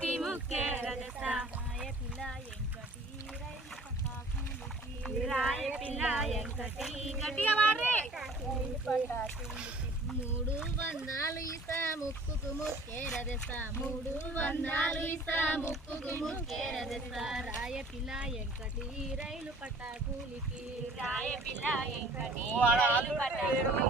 ముక్కుకి ముక్కేరదెస్తా. రాయ పిల్ల ఎంకటి రైలు రాయ పిల్ల ఎంకటి గట్టిగా వారే మూడు వందలు ఇస్తా ముక్కుకు ముక్కేరదెస్తా. మూడు వందలు ఇస్తా ముక్కుకు ముక్కేరదెస్తా. రాయ పిల్ల ఎంకటి రైలు పట్టాకులికి. రాయ పిల్ల ఎంకటి వాడాలు పట్టాకులికి.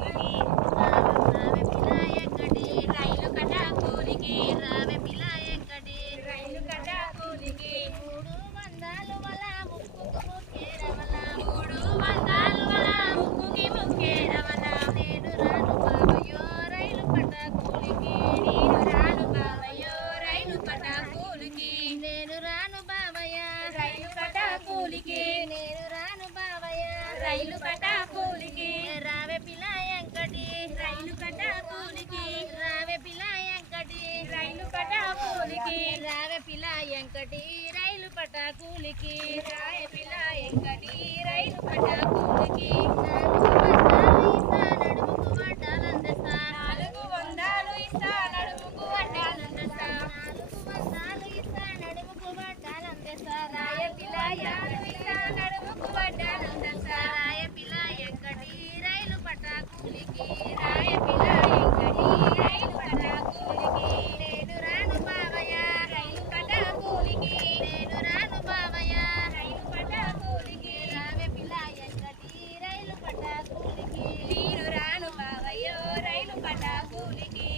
రైలు కటాకులికి రావె పిల్ల ఎంకటి రైలు కటాకులికి రావె పిల్ల ఎంకటి రైలు కటాకులికి రావె పిల్ల ఎంకటి రైలు పటాకులికి. రాయ పిల్ల ఎంకటి రైలు కటాకులికి నడుముకు बोलेंगे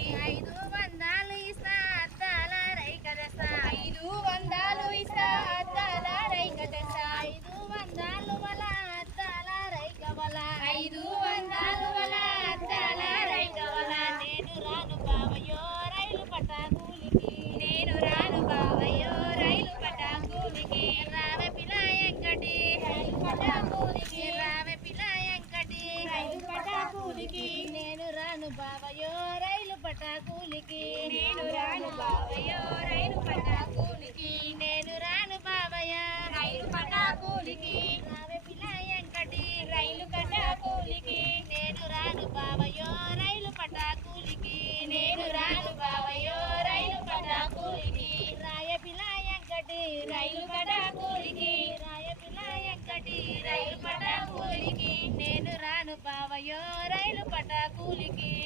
పటాకులికి నేను రాను బావయ్యో రైలు కటాకులికి నేను రాను బావయ్య. రైలు కటాకులికి రావె పిల్ల ఎంకటి రైలు కటాకులికి నేను రాను బావయ్యో రైలు పటాకులికి నేను రాను బావయ్యో రైలు కటాకులికి రాయ పిల్ల ఎంకటి రైలు కటాకులికి రాయ పిల్ల ఎంకటి రైలు కటాకులికి నేను రాను బావయ్యో రైలు రాను బావయ్యో